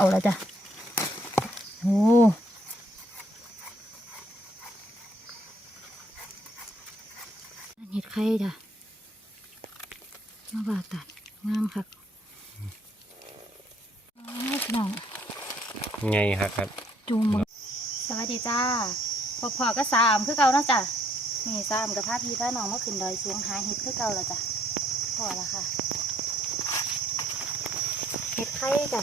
เอาแล้วจ้ะโอ้เห็ดไข่จ้ะมาบาตัดงามคักอ๋อพี่น้องไงครับครับ จูมงสวัสดีจ้าพอพอก็สามคือเก่าเนาะจ้ะนี่สามกับพาพี่พาน้องมาขึ้นดอยสูงหาเห็ดคือเก่าแล้วจ้ะพอละค่ะ เห็ดไข่จ้ะ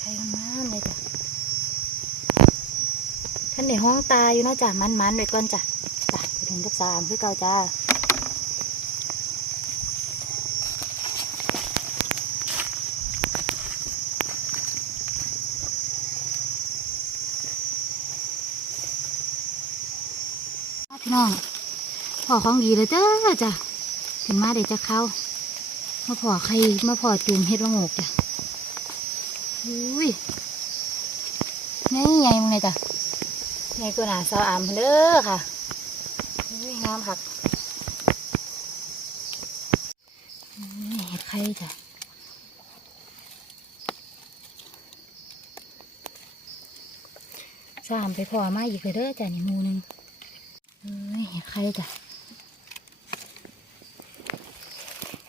ไข่มากเลยจ้ะท่าน ในห้องตาอยู่เนาะจ้ะมันๆไว้ก่อนจ้ะจ้ะไปถึงกับสามคือเก่าจ้าพี่น้องพอของดีเลยเจ้าจ้ะถึงมาเดี๋ยวจะเข้ามาพอใครมาพอจุ่มเฮ็ดละโงกจ้ะอุ้ยนี่ไงมึงไงจ้ะ ไงกูหนาสาวอามเด้อค่ะอุ้ยงามผักนี่เห็ดไข่จ้ะสามไปพอมาอีกเลยเด้อจ้ะนี่มูนึงเอ้ยเห็ดไข่จ้ะ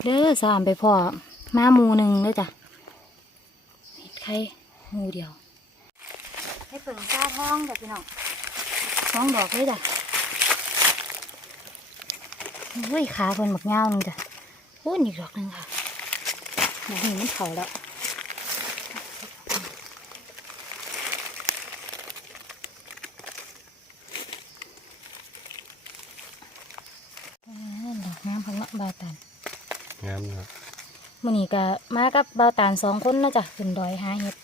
เด้อสามไปพอมามูนึงเด้อจ้ะเห็ดไข่มูเดียวให้เปิงซ่าท้องจ้ะพี่น้อง ท้องดอกเลยจ้ะเฮ้ยขาเพิ่นบักเงาวหนึงจ้ะโอ้ยอีกดอกหนึงค่ะดอกนี้มันเขาแล้วอ่าดอกงามพังเนาะบาวตานงามครับมื้อนี้ก็มากับบาวตานสองคนเนาะจ้ะขึ้นดอยหาเห็ด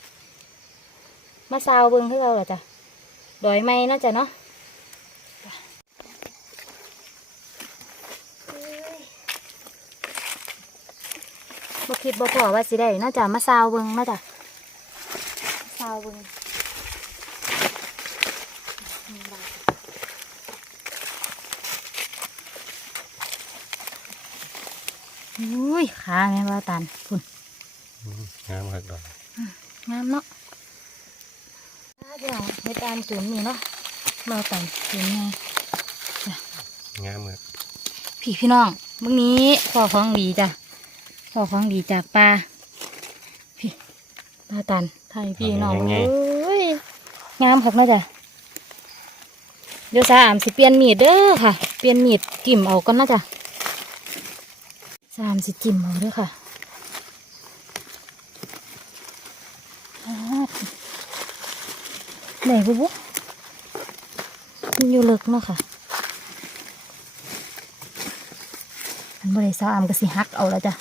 มาซาวเบิ่งคือเราเหรอจ้ะดอยไม้เนาะจ้ะเนาะจ้ะเอ้ยบ่ คิดบ่พอว่าสิได้เนาะจ้ะมาซาวเบิ่งเนาะจ้ะซาวเบิ่งอุ้ยขาแม่บาวตานพุ่นอืมงามครับดอกงามเนาะถ้าเดี๋ยวในการจุ่มนี่เนาะเราแต่งจุ่มไงงามครับพี่พี่น้องเมื่อนี้พ่อของดีจ้ะ พ่อของดีจากปลาพี่ปลาตันไทยพี่น้องเอ้ยงามคักเนาะจ้ะเดี๋ยวสาอามสิเปลี่ยนมีดเด้อค่ะ เปลี่ยนมีดจิ้มเอาก่อนนะจ้ะสามสิจิ้มเอาเด้อค่ะอ้าวไหนบุบุมันอยู่ลึกเนาะค่ะอันบริษัทอามก็สิฮักเอาแล้วจ้ะ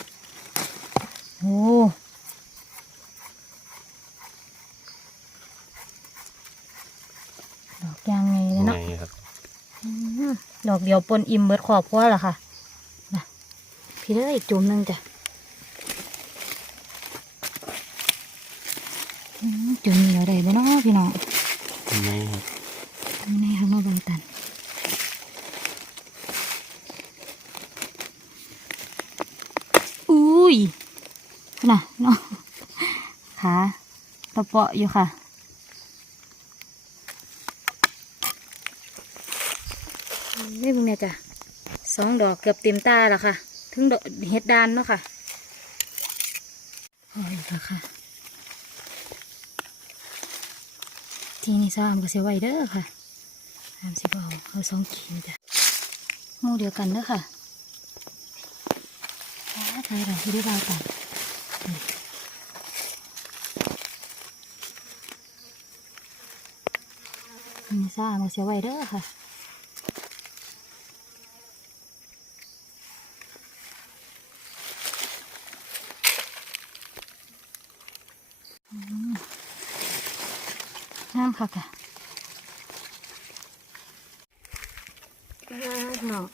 โอ้ดอกยางไงเลยเนาะไงครับอืมดอกเดียวปนอิ่มเบิดขอบพัวแล้วค่ะนะพี่เด้ออีกจุ่มหนึงจ้ะอืมจุ่มเหนียวได้บ่เนาะพี่น้องไงครับไม่แน่ค่ะมาบางตัน อุ้ยน่ะเนาะขา ตะเปาะอยู่ค่ะนี่พิ่งเนี่ยจ้ะสองดอกเกือบเต็มตาแล้วค่ะ ถึงดอกเห็ดดานเนาะค่ะโอ้ยค่ะค่ะ ทีนี้ซ้ำก็เสียไว้เด้อค่ะสามสิบเอาเอาสองขีดจ้ะหมูเดียวกันเด้อค่ะอ่าตายเราที่ได้เบาตัดทีนี้ ซ้ำก็เสียไว้เด้อค่ะอืมงามค่ะค่ะน้อง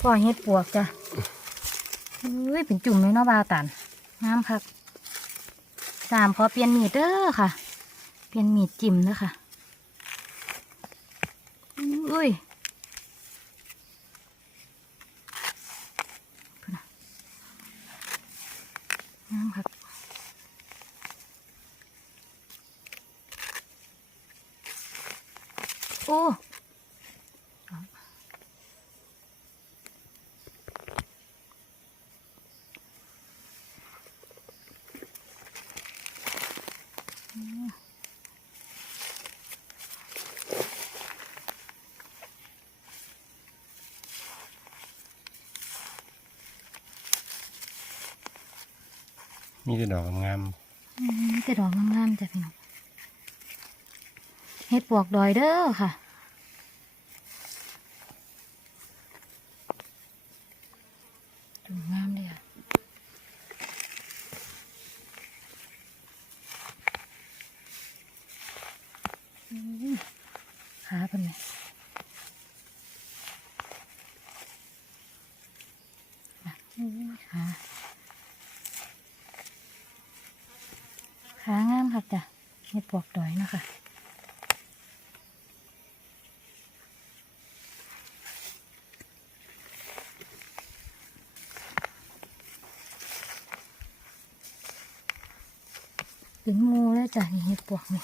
พ่อเฮ็ดปวกจ้ะเอ้ยเป็นจุ่มเลยเนาะบาตันงามครับสามขอเปลี่ยนมีดเด้อค่ะ เปลี่ยนมีดจิ้มเด้อค่ะ อุ้ยงามครับ มีแต่ดอกงามมีแต่ดอกงามๆจ้ะพี่น้องเฮ็ดปวกดอยเด้อค่ะ ดูงามเลยอะอืมขาเป็นไงน่ะอืมขา ขางาม ครับจ้ะเห็ดปวกดอยนะคะถึงมูแล้วจ้ะนี่เห็ดปวกนี่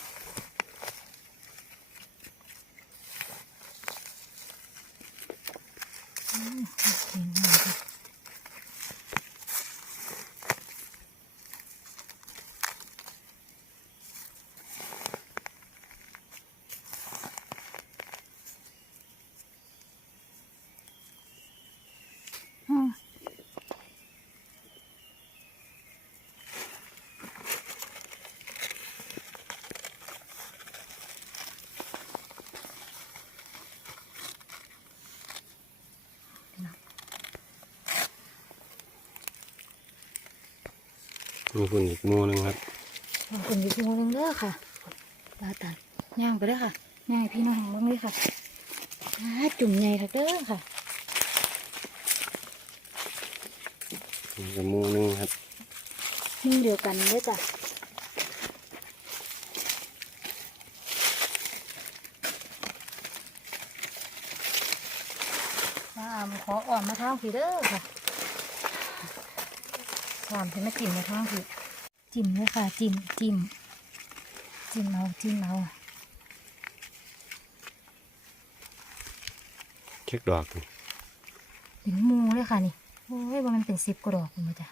อืมเห็นไหมจ้ะ อืมๆ มีคุณอีกหมูหนึงครับขอบคุณอีกทีนึงเด้อค่ะลาตันย่างไปเด้อค่ะย่างให้พี่น้องบ้างเลยค่ะอ่าจุ่มใหญ่ค่ะเด้อค่ะมีกับหมูหนึงครับมือเดียวกันเด้อจ้ะมาอามขออ่อนมาทางพี่เด้อค่ะ สามเป็นมาจิ้มมาทางพี่จิ้มเลยค่ะจิ้มจิ้มจิ้มเอาจิ้มเอาเช็คดอกนี่เป็นหมูเลยค่ะนี่โอ้ยว่ามันเป็นสิบกว่าดอกคุณจ้ะ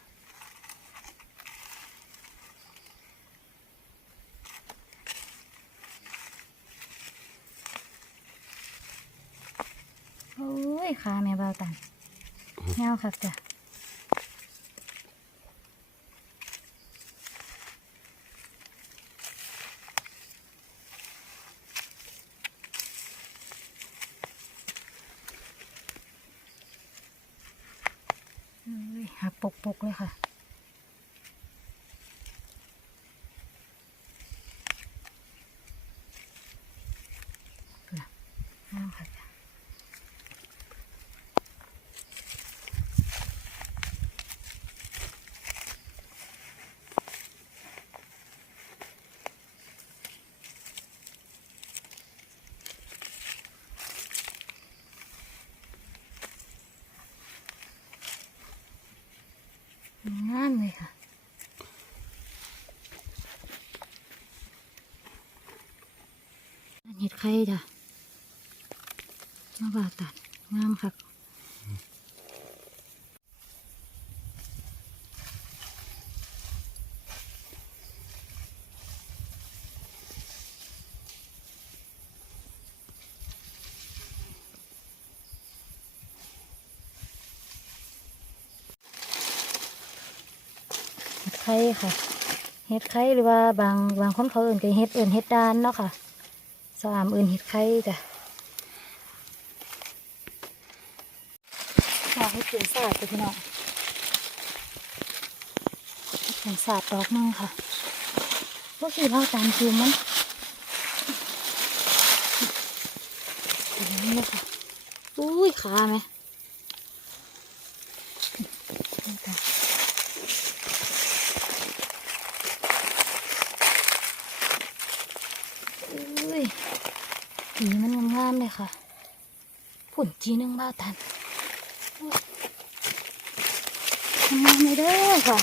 โอ้ยขาแม่เบาตันเงาครับจ้ะโอ้ยหักปกปกๆ เลยค่ะ น้ำค่ะจ้ะ งามเลยค่ะ อันเห็ด ไข่จ้ะมาบาตัดงามค่ะเห็ดไข่ค่ะเห็ดไข่หรือว่าบางบางคนเขาเอื่นก็เห็ดเอื่นเห็ดดานเนาะค่ะามเอื่นเห็ดไข่จ้ะอยากให้เปลี่ยนศาสตร์ไปพี่น้องเปลี่ยนศาสตร์ดอกหนึงค่ะพวกขี่เล่าตามจูมมันอย่างนี้เลยค่ะอุ้ยขาไหม ทีนึงบ้าทันทำไมไม่ได้ค่ะ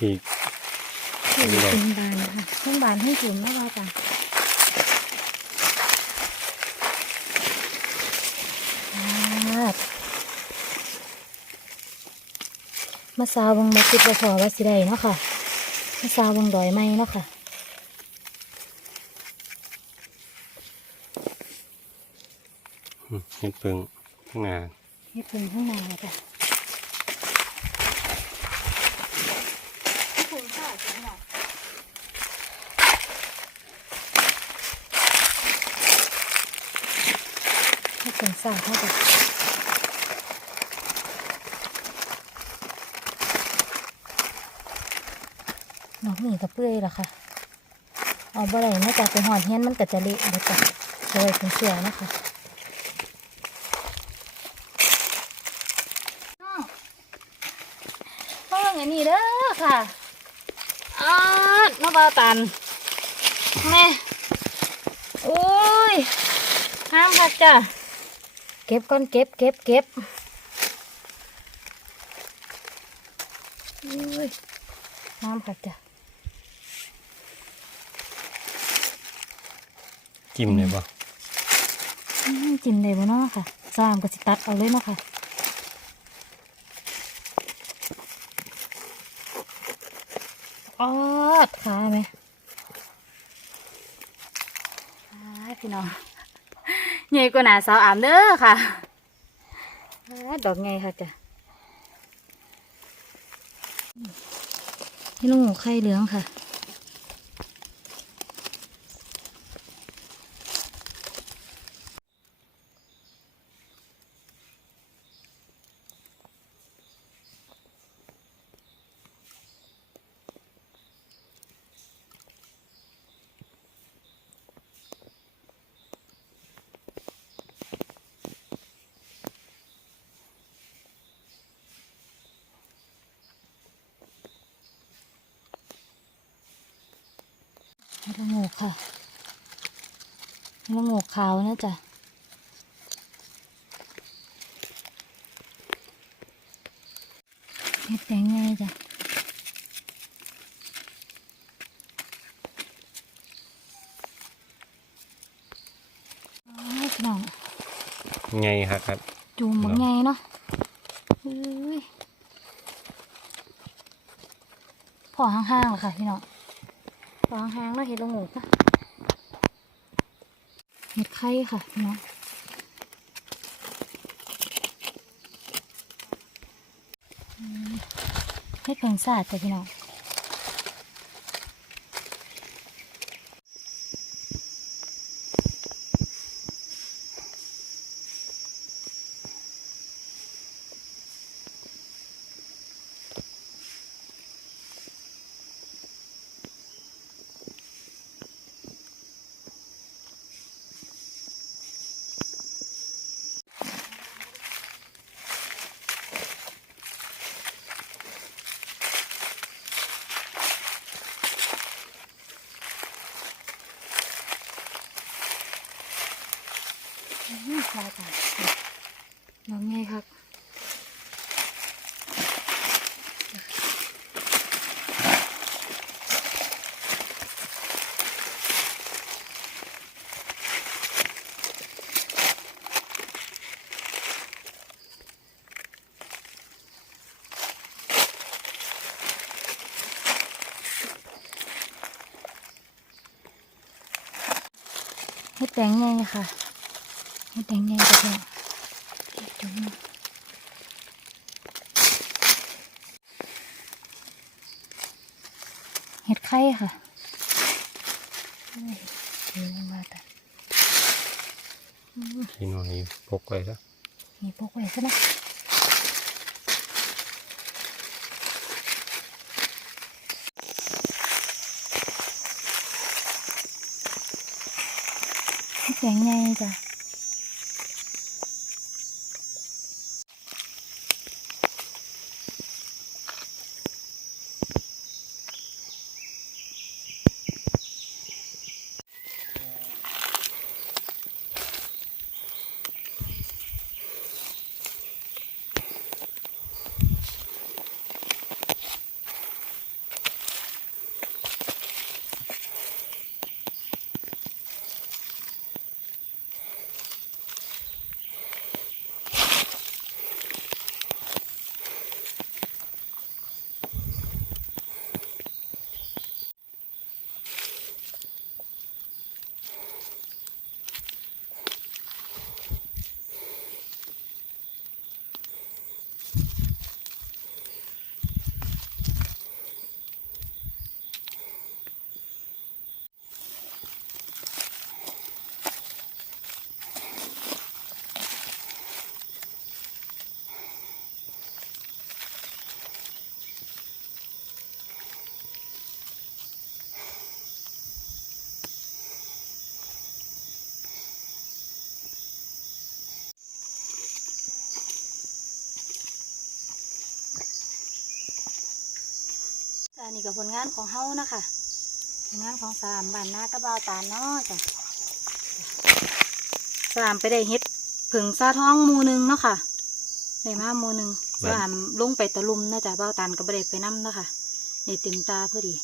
อีก คือบานค่ะเครื่องบานให้สูงนะวบ้าจ้ะ มาซาวเบังมาคิดว่าพอว่าสิได้เนาะค่ะมาซาวเบังดอยไม้เนาะค่ะอืมเห็ดเพิงข้างหน้าเฮ็ดเป็นข้างในจ้ะเฮ็ดเป็นสาดเท่ากับ นอกนี่กับเปื่อยละค่ะ เอาบ่ได้มาจากไปหอดเฮียนมันก็จะเละเดี๋ยวจะโรยเป็นเสือนะคะเพิ่งอันนี้เด้อค่ะอาดมาบาตันแม่โอ้ยห้ามค่ะจ้ะเก็บก่อนเก็บเก็บเก็บอุ้ยน้ำค่ะจ้ะ จิ้มเลยบ่อืมกินเลยบ่เนาะค่ะสามก็สิตัดเอาเลยเนาะค่ะออดขาไหมอ้ายพี่น้องใหญ่กว่าหนาสาวอามเด้อค่ะอ้ายดอกไงค่ะจ้ะนี่ลุงหมูไข่เหลืองค่ะ งกค่ะนี่ละโงกขาวนะจ๊ะเห็ดแดงไงจ้ะอ้าวพี่น้องไงครับครับ จูมบักไงเนาะเฮ้ยพอห่างๆเลยค่ะพี่น้อง พอห่างแล้วเห็ดละโงกนะเห็ดไข่ค่ะพี่น้องอืมเห็ดเพิงสาดจ้ะพี่น้อง อืมสาดจ้ะน้องไงครับเฮ็ดแดงไงค่ะ เฮ็ดแดงไงจ้ะพี่น้องเฮ็ดจุ่มเฮ็ดไข่ค่ะเฮ้ยเดี๋ยวมาแต่พี่น้อยพกไว้แล้วนี่พกไว้ซะนะเฮ็ดแดงไงจ้ะ นี่กับผลงานของเฮานะคะผลงานของสามบ้านนาตะเบาตาลเนาะจ้ะสามไปได้เฮ็ดผึ่งซาท้องมูหนึงเนาะค่ะได้มาหมูหนึงสามลงไปตะลุมนะจ๊ะเบาตาลก็บ่ได้ไปนํเนาะค่ะในเต็มตาพอดี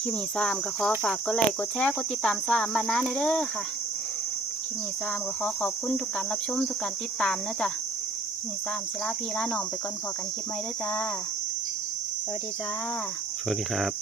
คลิปนี้สามก็ขอฝากกดไลค์กดแชร์กดติดตามสามบ้านนาในเด้อค่ะคลิปนี้สามก็ขอขอบคุณทุกการรับชมทุกการติดตามนะจ๊ะคลิปนี้สามศิลาพีลาหนองไปก่อนพอกันคลิปใหม่เด้อจ้า สวัสดีจ้า สวัสดีครับ